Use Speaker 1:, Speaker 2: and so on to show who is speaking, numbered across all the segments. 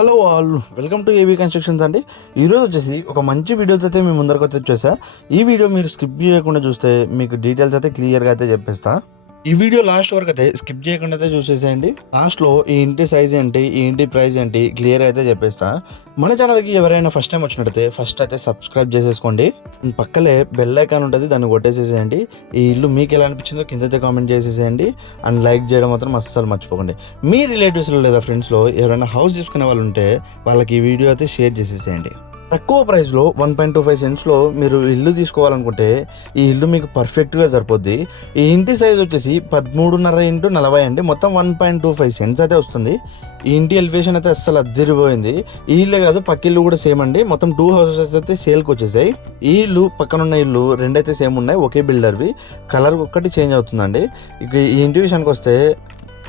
Speaker 1: Hello all welcome to A B constructions అండి. ఈరోజు వచ్చేసి ఒక మంచి వీడియోస్ అయితే మీ ముందరకు వచ్చేసా. ఈ వీడియో మీరు స్కిప్ చేయకుండా చూస్తే మీకు డీటెయిల్స్ అయితే క్లియర్గా అయితే చెప్పేస్తాను ఈ వీడియో లాస్ట్ వరకు అయితే స్కిప్ చేయకుండా అయితే చూసేసేయండి. లాస్ట్లో ఈ ఇంటి సైజ్ ఏంటి ఈ ఇంటి ప్రైస్ ఏంటి క్లియర్ అయితే చెప్పేస్తా. మన ఛానల్కి ఎవరైనా ఫస్ట్ టైం వచ్చినట్టయితే ఫస్ట్ అయితే సబ్స్క్రైబ్ చేసేసుకోండి. పక్కలే బెల్ ఐకాన్ ఉంటుంది దాన్ని కొట్టేసేసేయండి. ఈ ఇల్లు మీకు ఎలా అనిపించిందో కింద అయితే కామెంట్ చేసేసేయండి. అండ్ లైక్ చేయడం మాత్రం అస్సలు మర్చిపోకండి. మీ రిలేటివ్స్లో లేదా ఫ్రెండ్స్లో ఎవరైనా హౌస్ తీసుకునే వాళ్ళు ఉంటే వాళ్ళకి ఈ వీడియో అయితే షేర్ చేసేసేయండి. తక్కువ ప్రైస్లో వన్ పాయింట్ టూ ఫైవ్ సెంట్స్లో మీరు ఇల్లు తీసుకోవాలనుకుంటే ఈ ఇల్లు మీకు పర్ఫెక్ట్గా సరిపోద్ది. ఈ ఇంటి సైజ్ వచ్చేసి పదమూడున్నర ఇంటూ నలభై అండి. మొత్తం one point two five cents అయితే వస్తుంది. ఈ ఇంటి ఎలివేషన్ అయితే అస్సలు అద్దరిపోయింది. ఈ ఇల్లే కాదు పక్క ఇల్లు కూడా సేమ్ అండి. మొత్తం టూ హౌసెస్ అయితే సేల్కి వచ్చేసాయి. ఈ ఇల్లు పక్కనున్న ఇల్లు రెండైతే సేమ్ ఉన్నాయి ఒకే బిల్డర్వి కలర్ ఒక్కటి చేంజ్ అవుతుందండి. ఇక ఈ ఇంటి విషయానికి వస్తే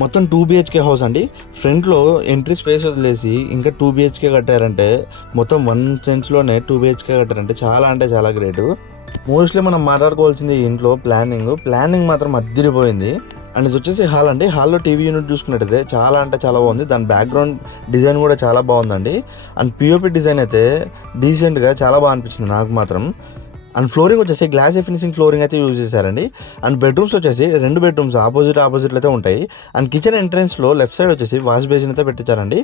Speaker 1: మొత్తం టూ బిహెచ్కే హౌస్ అండి. ఫ్రంట్లో ఎంట్రీ స్పేస్ వదిలేసి ఇంకా టూ బిహెచ్కే కట్టారంటే మొత్తం వన్ సెన్స్లోనే టూ బిహెచ్కే కట్టారంటే చాలా అంటే చాలా గ్రేట్ మోస్ట్లీ మనం మాట్లాడుకోవాల్సింది ఇంట్లో ప్లానింగ్ ప్లానింగ్ మాత్రం అద్దరిపోయింది. అండ్ ఇది వచ్చేసి హాల్ అండి. హాల్లో టీవీ యూనిట్ చూసుకున్నట్టయితే చాలా అంటే చాలా బాగుంది. దాని బ్యాక్గ్రౌండ్ డిజైన్ కూడా చాలా బాగుందండి. అండ్ పిఓపి డిజైన్ అయితే డీసెంట్గా చాలా బాగా అనిపించింది నాకు మాత్రం. అండ్ ఫ్లోరింగ్ వచ్చేసి గ్లాస్ ఫినిషింగ్ ఫ్లోరింగ్ అయితే యూజ్ చేశారండి. అండ్ బెడ్రూమ్స్ వచ్చేసి రెండు బెడ్రూమ్స్ ఆపోజిట్ ఆపోజిట్లు అయితే ఉంటాయి. అండ్ కిచెన్ ఎంట్రన్స్లో లెఫ్ట్ సైడ్ వచ్చేసి వాష్ బేసిన్ అయితే పెట్టించారండి.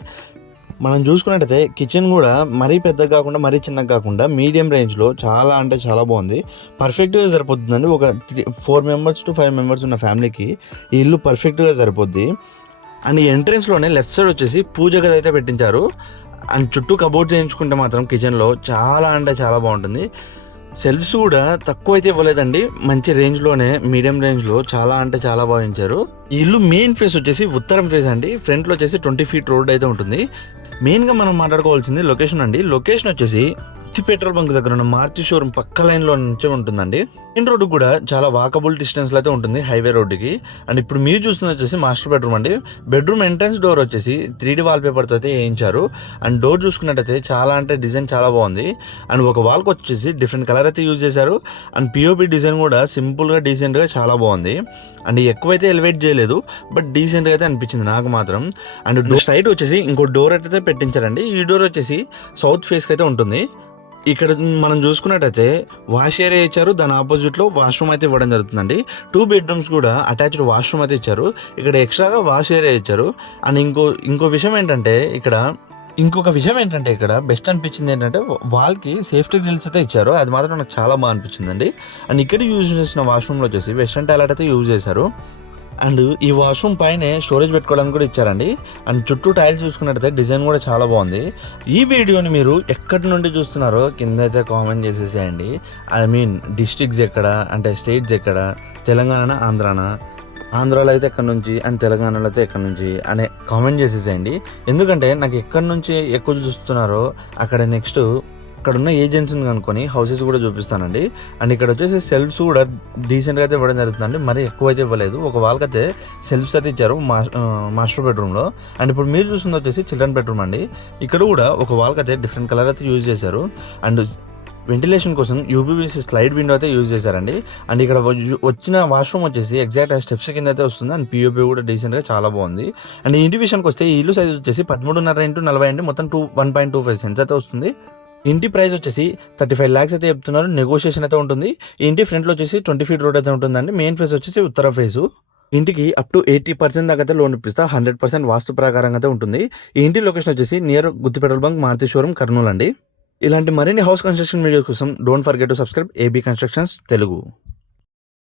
Speaker 1: మనం చూసుకున్నట్టయితే కిచెన్ కూడా మరీ పెద్దగా కాకుండా మరీ చిన్నగా కాకుండా మీడియం రేంజ్లో చాలా అంటే చాలా బాగుంది. పర్ఫెక్ట్గా సరిపోతుందండి. ఒక three four members to five members ఉన్న ఫ్యామిలీకి ఈ ఇల్లు పర్ఫెక్ట్గా సరిపోద్ది. అండ్ ఈ ఎంట్రన్స్లోనే లెఫ్ట్ సైడ్ వచ్చేసి పూజ గది అయితే పెట్టించారు. అండ్ చుట్టూ కబోర్డ్ చేయించుకుంటే మాత్రం కిచెన్లో చాలా అంటే చాలా బాగుంటుంది. సెల్ఫ్స్ కూడా తక్కువ అయితే ఇవ్వలేదండి. మంచి రేంజ్లోనే మీడియం రేంజ్లో చాలా అంటే చాలా భావించారు ఈ ఇల్లు మెయిన్ ఫేస్ వచ్చేసి ఉత్తరం ఫేస్ అండి. ఫ్రంట్లో వచ్చేసి ట్వంటీ ఫీట్ రోడ్ అయితే ఉంటుంది. మెయిన్గా మనం మాట్లాడుకోవాల్సింది లొకేషన్ అండి. లొకేషన్ వచ్చేసి హెచ్ పెట్రోల్ బంక్ దగ్గర ఉన్న మారుతి షోరూమ్ పక్క లైన్లో నుంచే ఉంటుందండి. మెయిన్ రోడ్డు కూడా చాలా వాకబుల్ డిస్టెన్స్లో అయితే ఉంటుంది హైవే రోడ్డుకి. అండ్ ఇప్పుడు మీరు చూస్తున్నది వచ్చేసి మాస్టర్ బెడ్రూమ్ అండి. బెడ్రూమ్ ఎంట్రన్స్ డోర్ వచ్చేసి త్రీ డీ వాల్ పేపర్తో అయితే వేయించారు. అండ్ డోర్ చూసుకున్నట్టయితే చాలా అంటే డిజైన్ చాలా బాగుంది. అండ్ ఒక వాల్కి వచ్చేసి డిఫరెంట్ కలర్ అయితే యూజ్ చేశారు. అండ్ పిఓపి డిజైన్ కూడా సింపుల్గా డీసెంట్గా చాలా బాగుంది. అండ్ ఎక్కువైతే ఎలివేట్ చేయలేదు బట్ డీసెంట్గా అయితే అనిపించింది నాకు మాత్రం. అండ్ స్ట్రైట్ వచ్చేసి ఇంకో డోర్ అయితే పెట్టించారండి. ఈ డోర్ వచ్చేసి సౌత్ ఫేస్కి అయితే ఉంటుంది. ఇక్కడ మనం చూసుకున్నట్టయితే వాష్ ఏరియా ఇచ్చారు దాని ఆపోజిట్లో వాష్రూమ్ అయితే ఇవ్వడం జరుగుతుందండి. టూ బెడ్రూమ్స్ కూడా అటాచ్డ్ వాష్రూమ్ అయితే ఇచ్చారు. ఇక్కడ ఎక్స్ట్రాగా వాష్ ఏరియా ఇచ్చారు. అండ్ ఇంకో ఇంకో విషయం ఏంటంటే ఇక్కడ ఇంకొక విషయం ఏంటంటే ఇక్కడ బెస్ట్ అనిపించింది ఏంటంటే వాళ్ళకి సేఫ్టీ గ్రిల్స్ అయితే ఇచ్చారు. అది మాత్రం నాకు చాలా బాగా అనిపించిందండి. అండ్ ఇక్కడ యూజ్ చేసిన వాష్రూమ్లో వచ్చేసి వెస్ట్రన్ టాయిలెట్ అయితే యూజ్ చేశారు. అండ్ ఈ వాష్రూమ్ పైనే స్టోరేజ్ పెట్టుకోవడానికి కూడా ఇచ్చారండి. అండ్ చుట్టూ టైల్స్ చూసుకున్నట్టయితే డిజైన్ కూడా చాలా బాగుంది. ఈ వీడియోని మీరు ఎక్కడి నుండి చూస్తున్నారో కింద అయితే కామెంట్ చేసేసేయండి. ఐ మీన్ డిస్ట్రిక్ట్స్ ఎక్కడ? అంటే స్టేట్స్ ఎక్కడ? తెలంగాణ ఆంధ్రానా? ఆంధ్రాలో అయితే ఎక్కడి నుంచి? అండ్ తెలంగాణలో అయితే ఎక్కడి నుంచి? అనే కామెంట్ చేసేసేయండి. ఎందుకంటే నాకు ఎక్కడి నుంచి ఎక్కువ చూస్తున్నారో అక్కడ నెక్స్ట్ అక్కడ ఉన్న ఏజెంట్స్ని కనుక్కొని హౌసెస్ కూడా చూపిస్తానండి. అండ్ ఇక్కడ వచ్చేసి సెల్ఫ్స్ కూడా డీసెంట్గా అయితే ఇవ్వడం జరుగుతుందండి. మరి ఎక్కువ అయితే ఇవ్వలేదు. ఒక వాళ్ళకి అయితే సెల్ఫ్స్ అయితే ఇచ్చారు మాస్టర్ బెడ్రూమ్లో అండ్ ఇప్పుడు మీరు చూస్తుంది వచ్చేసి చిల్డ్రన్ బెడ్రూమ్ అండి. ఇక్కడ కూడా ఒక వాళ్ళకి అయితే డిఫరెంట్ కలర్ అయితే యూజ్ చేశారు. అండ్ వెంటిలేషన్ కోసం యూపీబీసీ స్లైడ్ విండో అయితే యూజ్ చేశారండి. అండ్ ఇక్కడ వచ్చిన వాష్రూమ్ వచ్చేసి ఎగ్జాక్ట్ ఆ స్టెప్స్ కింద అయితే వస్తుంది. అండ్ పిఓపి కూడా డీసెంట్గా చాలా బాగుంది. అండ్ ఇంటి విషయానికి వస్తే ఈ ఇల్లు సైజ్ వచ్చేసి పదమూడున్నర ఇంటూ నలభై అండి. మొత్తం two one point two five cents అయితే వస్తుంది. ఇంటి ప్రైస్ వచ్చేసి థర్టీ ఫైవ్ ల్యాక్స్ అయితే చెప్తున్నారు. నెగోషియేషన్ అయితే ఉంటుంది. ఇంటి ఫ్రంట్లో వచ్చేసి ట్వంటీ ఫీట్ రోడ్ అయితే ఉంటుందండి. మెయిన్ ఫేస్ వచ్చేసి ఉత్తర ఫేసు ఇంటికి అప్ టు ఎయిటీ పర్సెంట్ దాకా అయితే లోన్ ఇప్పిస్తా. హండ్రెడ్ పర్సెంట్ వాస్తు ప్రకారంగా అయితే ఉంటుంది. ఈ ఇంటి లొకేషన్ వచ్చేసి near Gutti petrol bunk Maruti showroom Kurnool అండి. ఇలాంటి మరిన్ని హౌస్ కన్స్ట్రక్షన్ వీడియోస్ కోసం don't forget to subscribe AB constructions Telugu.